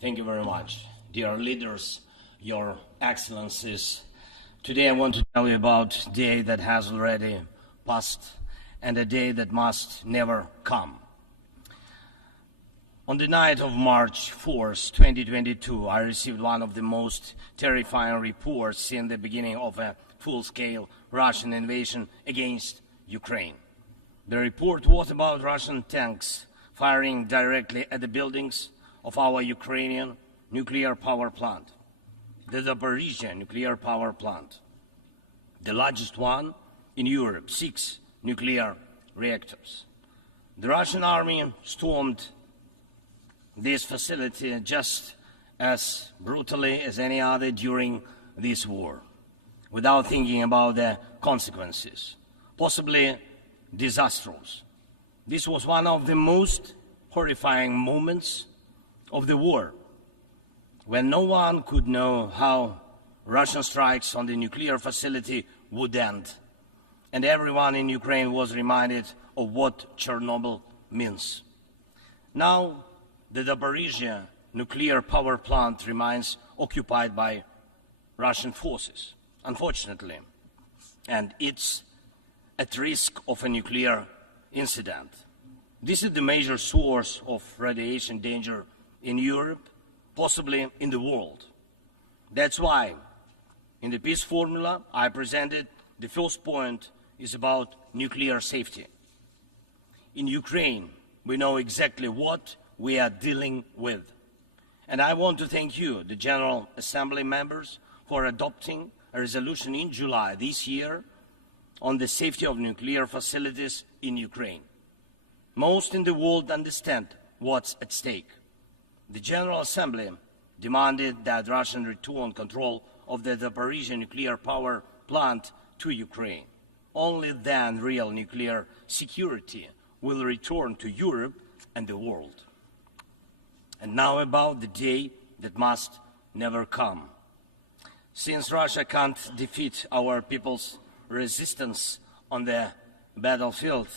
Thank you very much. Dear leaders, your excellencies, today I want to tell you about a day that has already passed and a day that must never come. On the night of March 4th, 2022, I received one of the most terrifying reports since the beginning of a full-scale Russian invasion against Ukraine. The report was about Russian tanks firing directly at the buildings of our Ukrainian nuclear power plant, the Zaporizhzhia nuclear power plant, the largest one in Europe, 6 nuclear reactors. The Russian army stormed this facility just as brutally as any other during this war, without thinking about the consequences, possibly disastrous. This was one of the most horrifying moments of the war, when no one could know how Russian strikes on the nuclear facility would end, and everyone in Ukraine was reminded of what Chernobyl means. Now, the Zaporizhzhia nuclear power plant remains occupied by Russian forces, unfortunately, and it's at risk of a nuclear incident. This is the major source of radiation danger in Europe, possibly in the world. That's why in the peace formula I presented, the first point is about nuclear safety. In Ukraine, we know exactly what we are dealing with. And I want to thank you, the General Assembly members, for adopting a resolution in July this year on the safety of nuclear facilities in Ukraine. Most in the world understand what's at stake. The General Assembly demanded that Russia return control of the Zaporizhzhia nuclear power plant to Ukraine. Only then real nuclear security will return to Europe and the world. And now about the day that must never come. Since Russia can't defeat our people's resistance on the battlefield,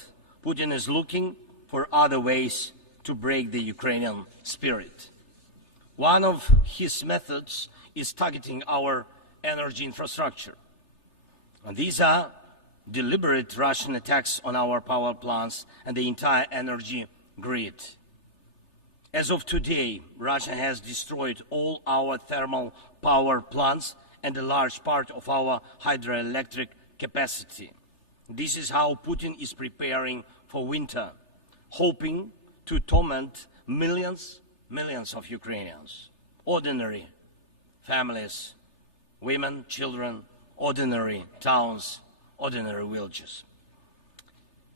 Putin is looking for other ways to break the Ukrainian spirit. One of his methods is targeting our energy infrastructure. And these are deliberate Russian attacks on our power plants and the entire energy grid. As of today, Russia has destroyed all our thermal power plants and a large part of our hydroelectric capacity. This is how Putin is preparing for winter, hoping to torment millions of Ukrainians, ordinary families, women, children, ordinary towns, ordinary villages.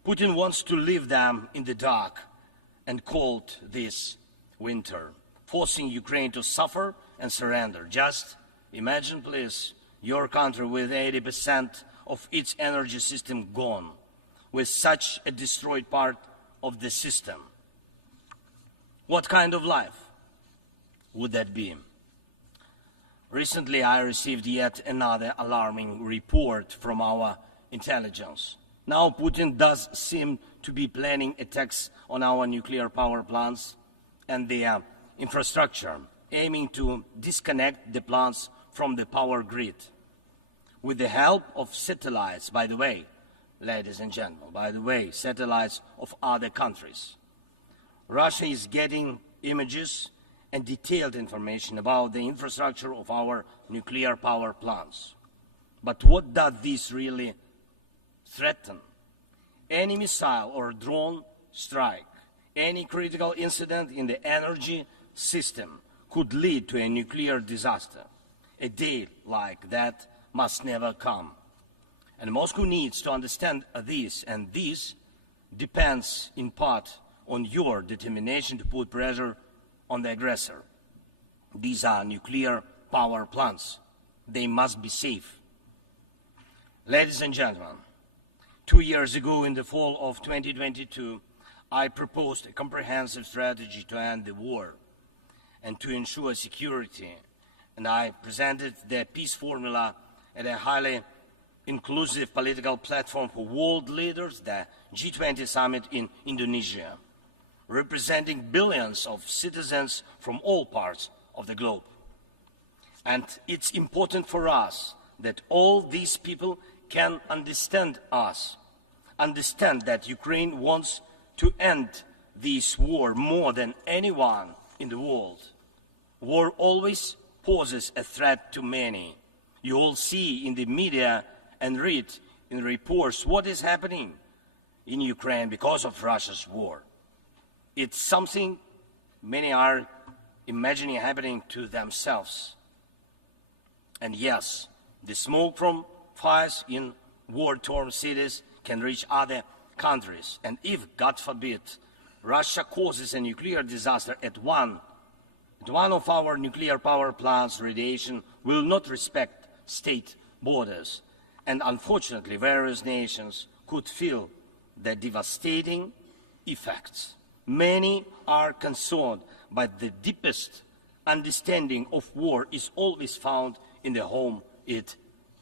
Putin wants to leave them in the dark and cold this winter, forcing Ukraine to suffer and surrender. Just imagine, please, your country with 80% of its energy system gone, with such a destroyed part of the system. What kind of life would that be? Recently, I received yet another alarming report from our intelligence. Now Putin does seem to be planning attacks on our nuclear power plants and the infrastructure, aiming to disconnect the plants from the power grid. With the help of satellites, by the way, ladies and gentlemen, satellites of other countries. Russia is getting images and detailed information about the infrastructure of our nuclear power plants. But what does this really threaten? Any missile or drone strike, any critical incident in the energy system could lead to a nuclear disaster. A day like that must never come. And Moscow needs to understand this, and this depends in part on your determination to put pressure on the aggressor. These are nuclear power plants. They must be safe. Ladies and gentlemen, 2 years ago, in the fall of 2022, I proposed a comprehensive strategy to end the war and to ensure security, and I presented the peace formula at a highly inclusive political platform for world leaders, the G20 summit in Indonesia. representing billions of citizens from all parts of the globe. And it's important for us that all these people can understand us, understand that Ukraine wants to end this war more than anyone in the world. War always poses a threat to many. You all see in the media and read in reports what is happening in Ukraine because of Russia's war. It's something many are imagining happening to themselves. And yes, the smoke from fires in war-torn cities can reach other countries. And if, God forbid, Russia causes a nuclear disaster at one of our nuclear power plants, radiation will not respect state borders. And unfortunately, various nations could feel the devastating effects. Many are concerned, but the deepest understanding of war is always found in the home it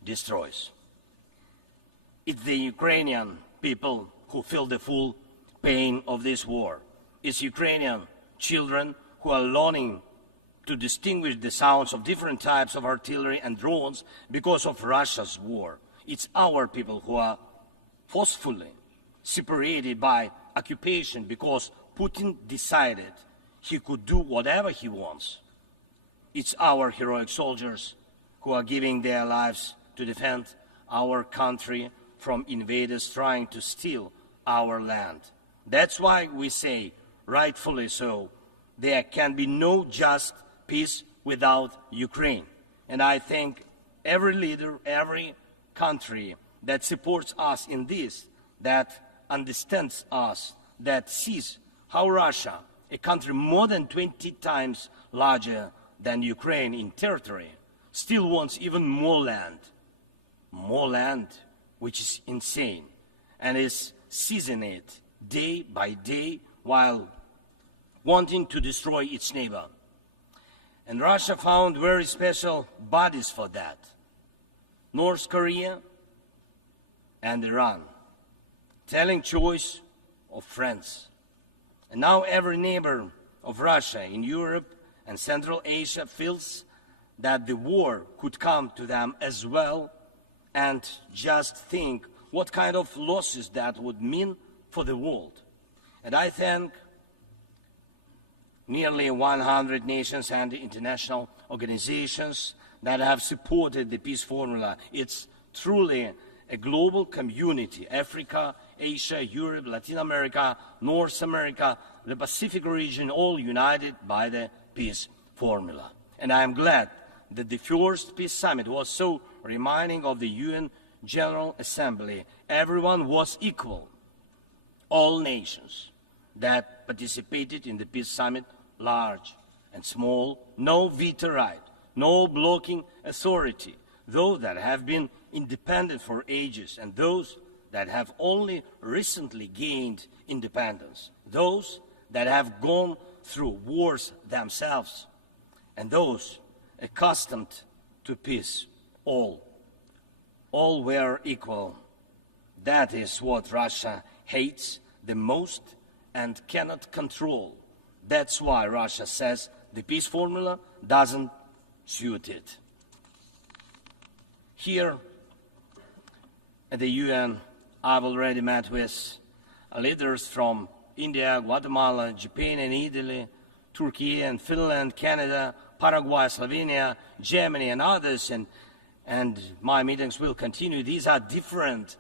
destroys. It's the Ukrainian people who feel the full pain of this war. It's Ukrainian children who are learning to distinguish the sounds of different types of artillery and drones because of Russia's war. It's our people who are forcefully separated by occupation because Putin decided he could do whatever he wants. It's our heroic soldiers who are giving their lives to defend our country from invaders trying to steal our land. That's why we say, rightfully so, there can be no just peace without Ukraine. And I thank every leader, every country that supports us in this, that understands us, that sees how Russia, a country more than 20 times larger than Ukraine in territory, still wants even more land, which is insane, and is seizing it day by day while wanting to destroy its neighbor. And Russia found very special bodies for that: North Korea and Iran, telling choice of friends. And now every neighbor of Russia in Europe and Central Asia feels that the war could come to them as well, and just think what kind of losses that would mean for the world. And I thank nearly 100 nations and international organizations that have supported the peace formula. It's truly a global community: Africa, Asia, Europe, Latin America, North America, the Pacific region, all united by the peace formula. And I am glad that the first peace summit was so reminding of the UN General Assembly. Everyone was equal. All nations that participated in the peace summit, large and small, no veto right, no blocking authority, those that have been independent for ages and those that have only recently gained independence, those that have gone through wars themselves, and those accustomed to peace. All were equal. That is what Russia hates the most and cannot control. That's why Russia says the peace formula doesn't suit it. Here at the UN, I've already met with leaders from India, Guatemala, Japan and Italy, Turkey and Finland, Canada, Paraguay, Slovenia, Germany and others, and my meetings will continue. These are different,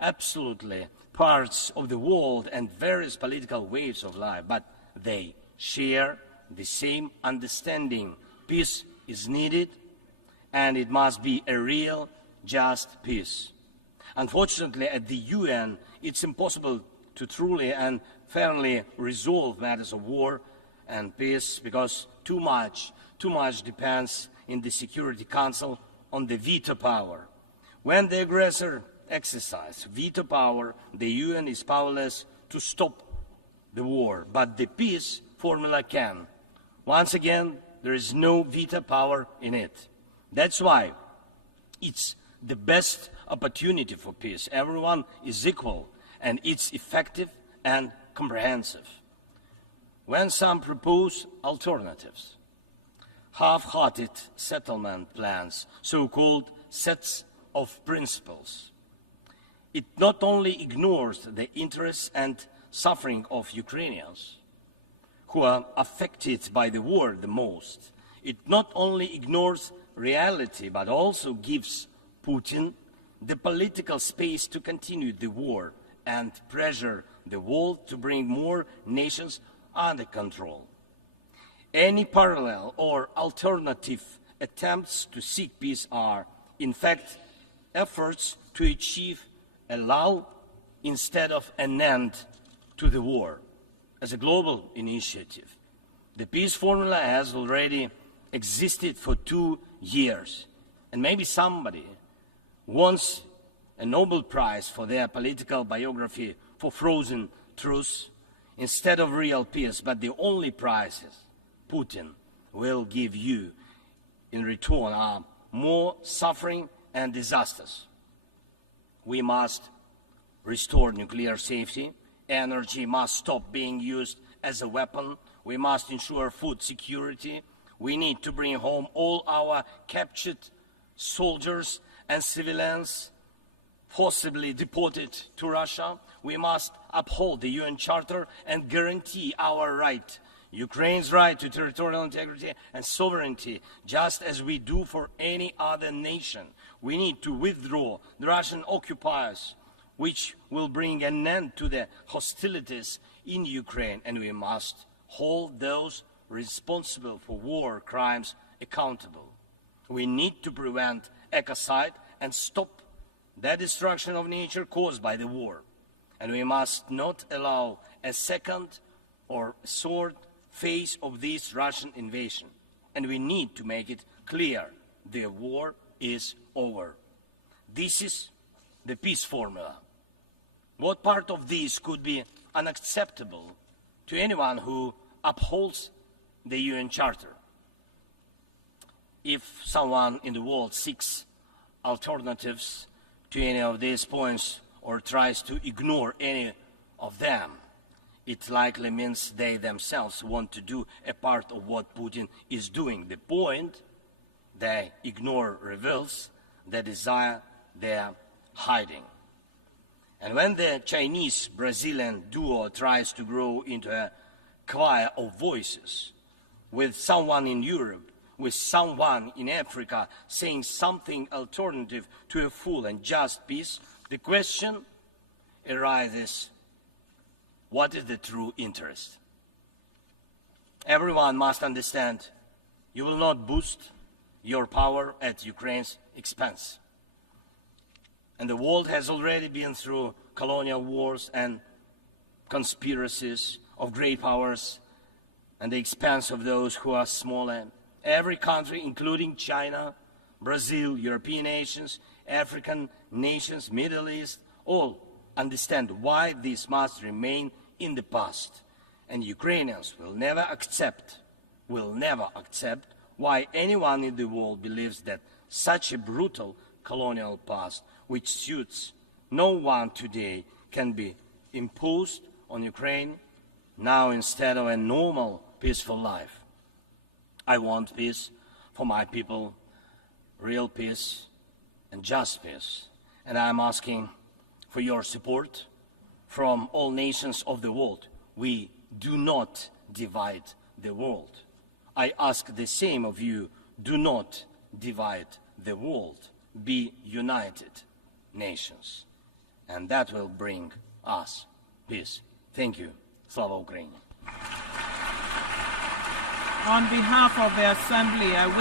absolutely, parts of the world and various political waves of life, but they share the same understanding. Peace is needed, and it must be a real, just peace. Unfortunately, at the UN, it's impossible to truly and fairly resolve matters of war and peace because too much depends in the Security Council on the veto power. When the aggressor exercises veto power, the UN is powerless to stop the war, but the peace formula can. Once again, there is no veto power in it. That's why it's the best opportunity for peace. Everyone is equal, and it's effective and comprehensive. when some propose alternatives, half-hearted settlement plans, so-called sets of principles, it not only ignores the interests and suffering of Ukrainians, who are affected by the war the most. It not only ignores reality, but also gives Putin the political space to continue the war and pressure the world to bring more nations under control. Any parallel or alternative attempts to seek peace are, in fact, efforts to achieve a lull instead of an end to the war. As a global initiative, the peace formula has already existed for 2 years, and maybe somebody wants a Nobel Prize for their political biography for frozen truths instead of real peace, but the only prizes Putin will give you in return are more suffering and disasters. We must restore nuclear safety. Energy must stop being used as a weapon. We must ensure food security. We need to bring home all our captured soldiers and civilians forcibly deported to Russia. We must uphold the UN Charter and guarantee our right, Ukraine's right to territorial integrity and sovereignty, just as we do for any other nation. We need to withdraw the Russian occupiers, which will bring an end to the hostilities in Ukraine, and we must hold those responsible for war crimes accountable. We need to prevent ecocide and stop the destruction of nature caused by the war. And we must not allow a second or third phase of this Russian invasion. And we need to make it clear the war is over. This is the peace formula. What part of this could be unacceptable to anyone who upholds the UN Charter? If someone in the world seeks alternatives to any of these points or tries to ignore any of them, it likely means they themselves want to do a part of what Putin is doing. The point they ignore reveals the desire they're hiding. And when the Chinese-Brazilian duo tries to grow into a choir of voices, with someone in Europe, with someone in Africa saying something alternative to a full and just peace, the question arises, what is the true interest? Everyone must understand you will not boost your power at Ukraine's expense. And the world has already been through colonial wars and conspiracies of great powers at the expense of those who are smaller. Every country, including China, Brazil, European nations, African nations, Middle East, all understand why this must remain in the past. And Ukrainians will never accept why anyone in the world believes that such a brutal colonial past, which suits no one today, can be imposed on Ukraine now instead of a normal, peaceful life. I want peace for my people, real peace and just peace. And I'm asking for your support from all nations of the world. We do not divide the world. I ask the same of you, do not divide the world. Be united nations. And that will bring us peace. Thank you. Slava Ukraini. On behalf of the Assembly, I wish